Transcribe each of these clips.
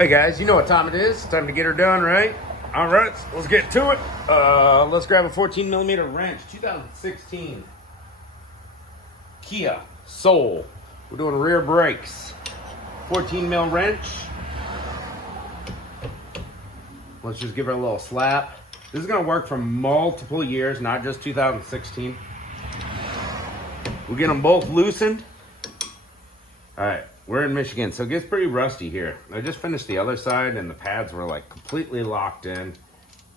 Hey guys, you know what time it is. It's time to get her done, right? All right, let's get to it. Let's grab a 14mm wrench, 2016 Kia Soul. We're doing rear brakes. 14mm wrench. Let's just give her a little slap. This is gonna work for multiple years, not just 2016. We'll get them both loosened. All right, we're in Michigan, so it gets pretty rusty here. I just finished the other side and the pads were like completely locked in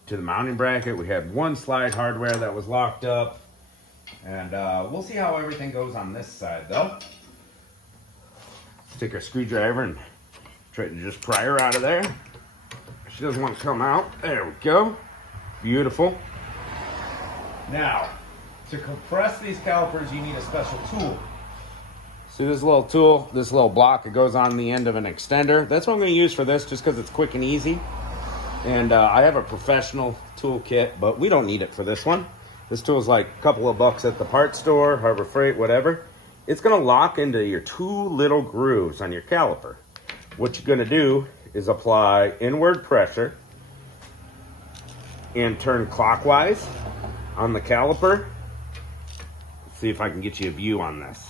to the mounting bracket. We had one slide hardware that was locked up, and we'll see how everything goes on this side though. Take our screwdriver and try to just pry her out of there. She doesn't want to come out. There we go. Beautiful. Now, to compress these calipers, you need a special tool. See this little tool, this little block, it goes on the end of an extender. That's what I'm going to use for this, just because it's quick and easy. And I have a professional tool kit, but we don't need it for this one. This tool is like a couple of bucks at the parts store, Harbor Freight, whatever. It's going to lock into your two little grooves on your caliper. What you're going to do is apply inward pressure and turn clockwise on the caliper. Let's see if I can get you a view on this.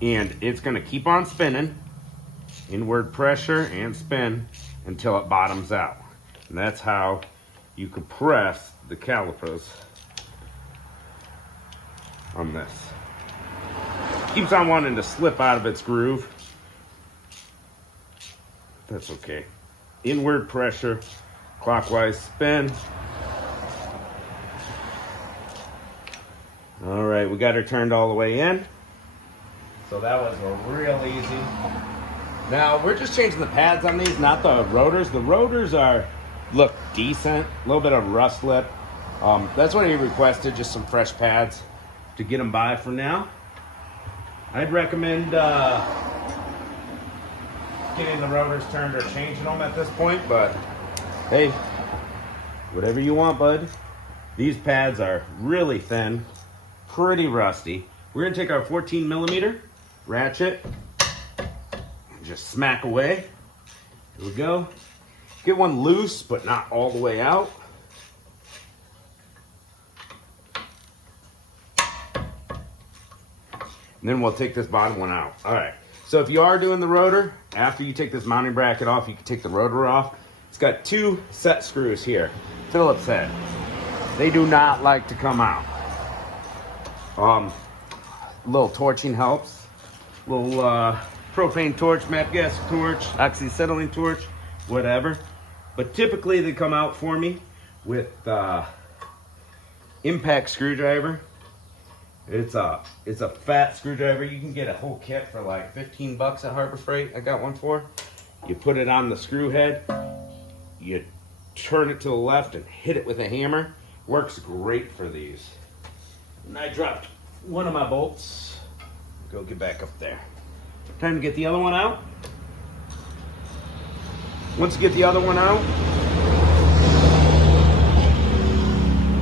And it's going to keep on spinning, inward pressure and spin until it bottoms out. And that's how you compress the calipers on this. Keeps on wanting to slip out of its groove. That's okay. Inward pressure, clockwise spin. All right, we got her turned all the way in. So that was real easy. Now we're just changing the pads on these, not the rotors. The rotors look decent, a little bit of rust lip. That's what he requested, just some fresh pads to get them by for now. I'd recommend getting the rotors turned or changing them at this point, but hey, whatever you want, bud. These pads are really thin, pretty rusty. We're gonna take our 14mm ratchet and just smack away. Here we go. Get one loose, but not all the way out. And then we'll take this bottom one out. All right, so if you are doing the rotor, after you take this mounting bracket off, you can take the rotor off. It's got two set screws here, Phillips head. They do not like to come out. A little torching helps. Little propane torch, MAPP gas torch, oxyacetylene torch, whatever. But typically they come out for me with impact screwdriver. It's a fat screwdriver. You can get a whole kit for like 15 bucks at Harbor Freight. I got one for. You put it on the screw head. You turn it to the left and hit it with a hammer. Works great for these. And I dropped one of my bolts. Go get back up there. Time to get the other one out. Once you get the other one out,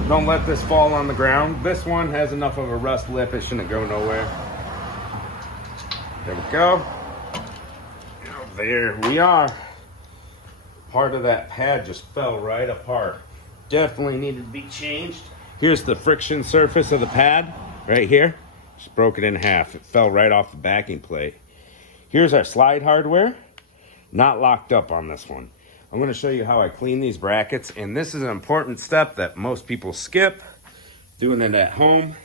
don't let this fall on the ground. This one has enough of a rust lip, it shouldn't go nowhere. There we go. There we are. Part of that pad just fell right apart. Definitely needed to be changed. Here's the friction surface of the pad right here. Just broke it in half. It fell right off the backing plate. Here's our slide hardware. Not locked up on this one. I'm going to show you how I clean these brackets, and this is an important step that most people skip, doing it at home,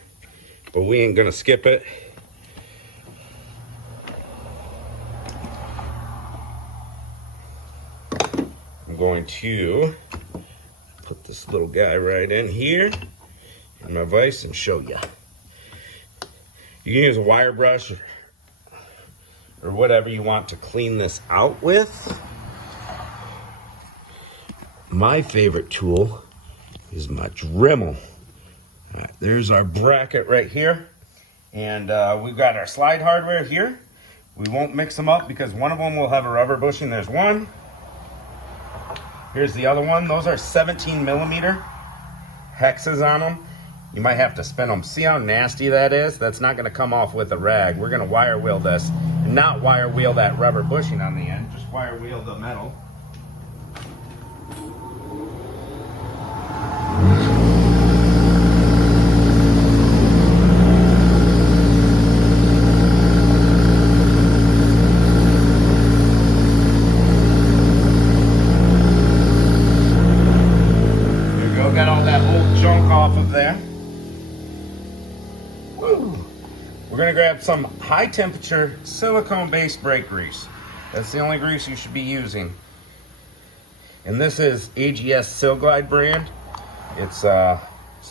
but we ain't going to skip it. I'm going to put this little guy right in here in my vise and show you. You can use a wire brush or whatever you want to clean this out with. My favorite tool is my Dremel. All right, there's our bracket right here. And we've got our slide hardware here. We won't mix them up because one of them will have a rubber bushing. There's one. Here's the other one. Those are 17mm hexes on them. You might have to spin them. See how nasty that is? That's not going to come off with a rag. We're going to wire wheel this. And not wire wheel that rubber bushing on the end, just wire wheel the metal. There you go, got all that old junk off of there. Woo. We're gonna grab some high temperature silicone based brake grease. That's the only grease you should be using. And this is AGS Silglide brand. It's the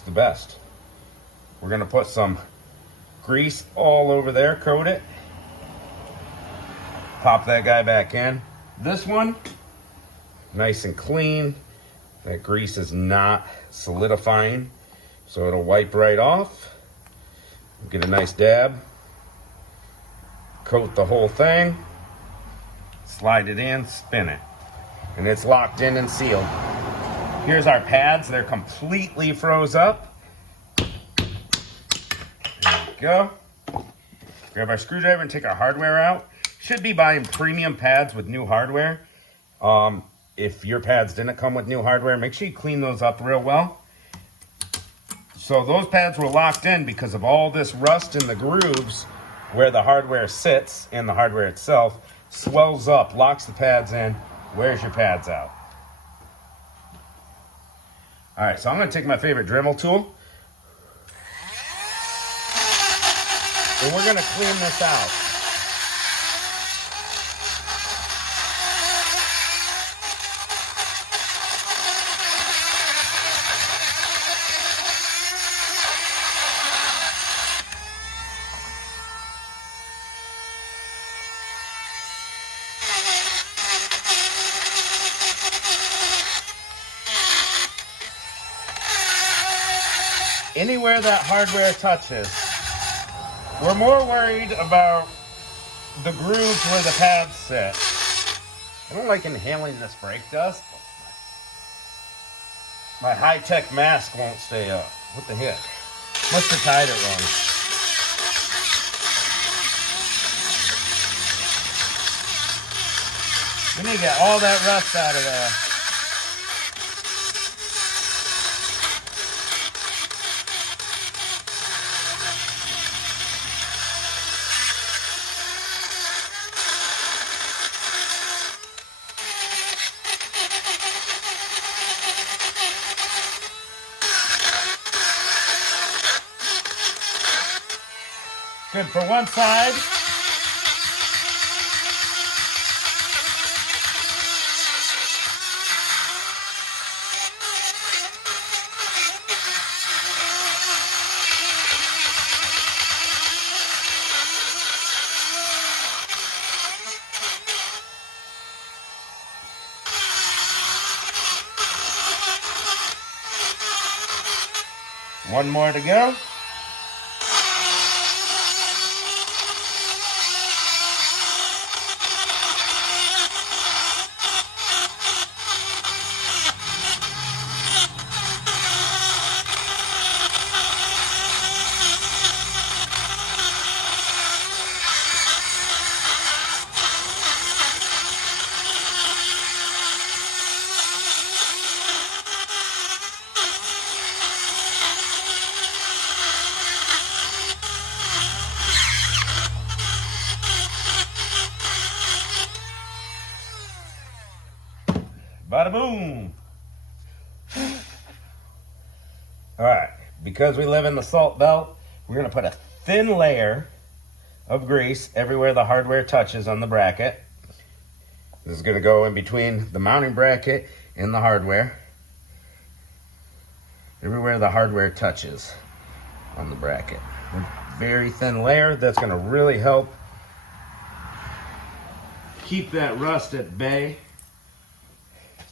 best. We're gonna put some grease all over there, coat it. Pop that guy back in. This one, nice and clean. That grease is not solidifying, so it'll wipe right off. Get a nice dab, coat the whole thing, slide it in, spin it, and it's locked in and sealed. Here's our pads. They're completely froze up. There we go. Grab our screwdriver and take our hardware out. Should be buying premium pads with new hardware. If your pads didn't come with new hardware, make sure you clean those up real well. So those pads were locked in because of all this rust in the grooves where the hardware sits, and the hardware itself swells up, locks the pads in, wears your pads out. All right, so I'm gonna take my favorite Dremel tool, and we're gonna clean this out. Anywhere that hardware touches, we're more worried about the grooves where the pads sit. I don't like inhaling this brake dust. My high-tech mask won't stay up. What the heck? Must have tied it wrong. We need to get all that rust out of there. Good for one side. One more to go. Bada boom. All right, because we live in the salt belt, we're gonna put a thin layer of grease everywhere the hardware touches on the bracket. This is gonna go in between the mounting bracket and the hardware. Everywhere the hardware touches on the bracket. A very thin layer that's gonna really help keep that rust at bay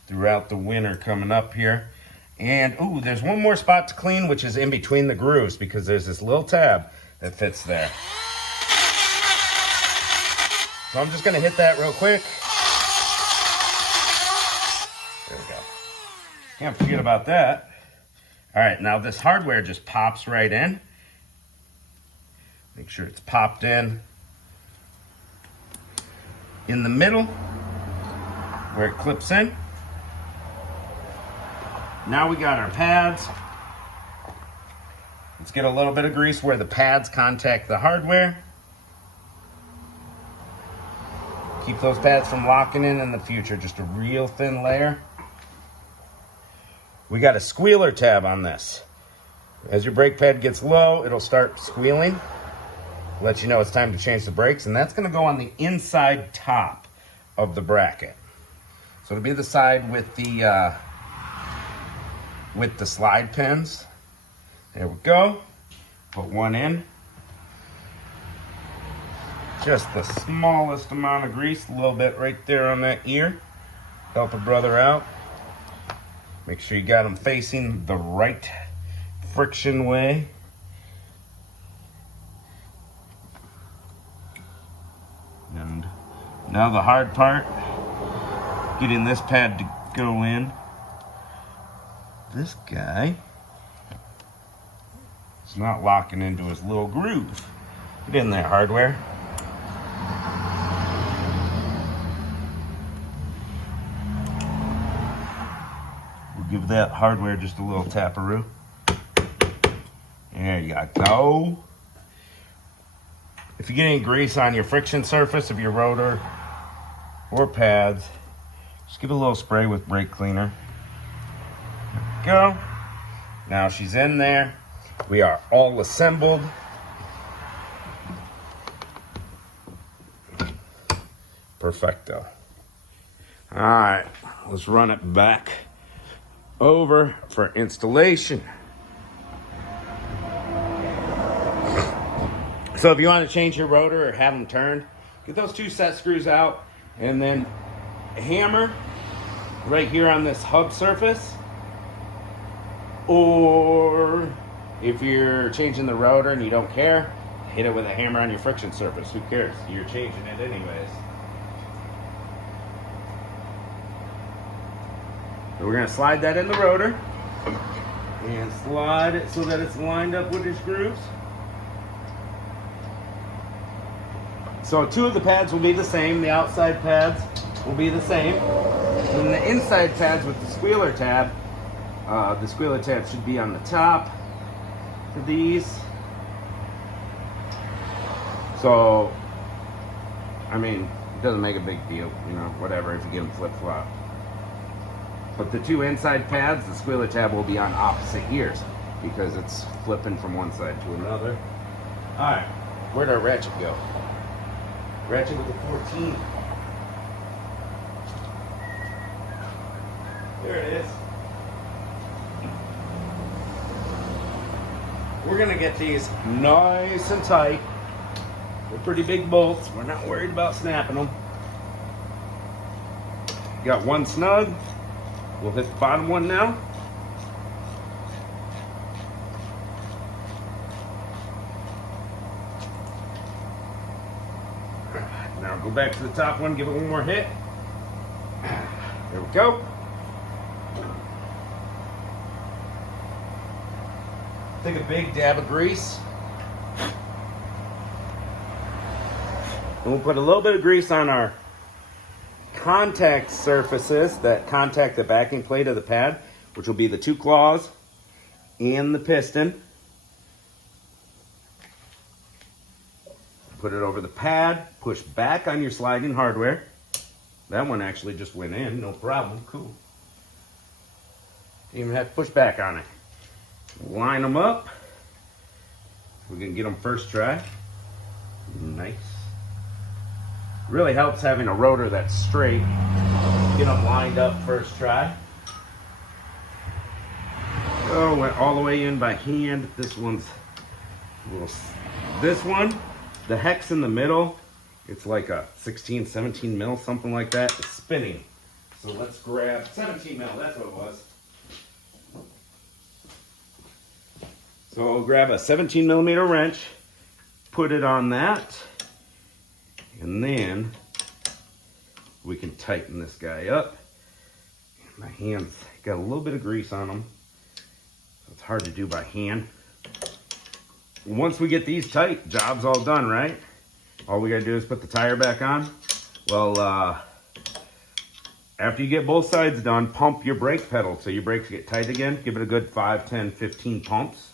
throughout the winter coming up here. And ooh, there's one more spot to clean, which is in between the grooves, because there's this little tab that fits there. So I'm just gonna hit that real quick. There we go. Can't forget about that. All right, now this hardware just pops right in. Make sure it's popped in. in the middle where it clips in. Now we got our pads. Let's get a little bit of grease where the pads contact the hardware. Keep those pads from locking in the future, just a real thin layer. We got a squealer tab on this. As your brake pad gets low, it'll start squealing. Let you know it's time to change the brakes, and that's gonna go on the inside top of the bracket. So it'll be the side with the slide pins. There we go. Put one in. Just the smallest amount of grease, a little bit right there on that ear. Help a brother out. Make sure you got them facing the right friction way. And now the hard part, getting this pad to go in. This guy is not locking into his little groove. Get in there, hardware. We'll give that hardware just a little taparoo. There you go. If you get any grease on your friction surface of your rotor or pads, just give it a little spray with brake cleaner. There we go. Now she's in there. We are all assembled. Perfecto. All right, let's run it back over for installation. So if you want to change your rotor or have them turned, get those two set screws out and then hammer right here on this hub surface. Or if you're changing the rotor and you don't care, hit it with a hammer on your friction surface. Who cares? You're changing it anyways. So we're going to slide that in the rotor and slide it so that it's lined up with your screws. So two of the pads will be the same. The outside pads will be the same. And the inside pads with the squealer tab should be on the top of these. So, I mean, it doesn't make a big deal, you know, whatever if you get them flip-flop. But the two inside pads, the squealer tab will be on opposite ears because it's flipping from one side to another. All right, where'd our ratchet go? Ratchet with the 14. There it is. We're gonna get these nice and tight. They're pretty big bolts. We're not worried about snapping them. Got one snug. We'll hit the bottom one now. Now go back to the top one, give it one more hit. There we go. Take a big dab of grease. And we'll put a little bit of grease on our contact surfaces that contact the backing plate of the pad, which will be the two claws and the piston. Put it over the pad, push back on your sliding hardware. That one actually just went in, no problem, cool. Didn't even have to push back on it. Line them up. We're gonna get them first try. Nice. Really helps having a rotor that's straight. Get them lined up first try. Oh, went all the way in by hand. This one's a little, this one, the hex in the middle, it's like a 16, 17 mil, something like that. It's spinning. So let's grab 17 mil, that's what it was. So we'll grab a 17 millimeter wrench, put it on that, and then we can tighten this guy up. My hands got a little bit of grease on them, so it's hard to do by hand. Once we get these tight, job's all done, right? All we gotta do is put the tire back on, Well, after you get both sides done, pump your brake pedal so your brakes get tight again. Give it a good 5, 10, 15 pumps.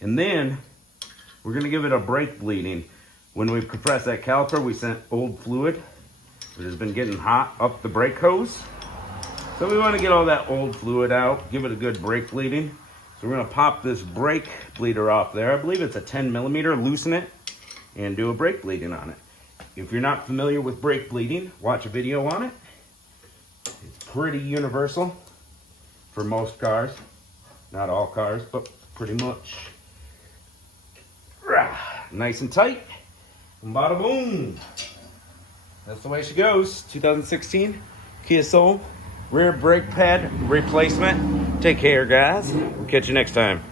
And then we're gonna give it a brake bleeding. When we compress that caliper, we sent old fluid that has been getting hot up the brake hose. So we wanna get all that old fluid out, give it a good brake bleeding. So we're gonna pop this brake bleeder off there. I believe it's a 10 millimeter, loosen it, and do a brake bleeding on it. If you're not familiar with brake bleeding, watch a video on it. It's pretty universal for most cars. Not all cars, but pretty much. Nice and tight. And bada boom. That's the way she goes. 2016 Kia Soul rear brake pad replacement. Take care, guys. We'll catch you next time.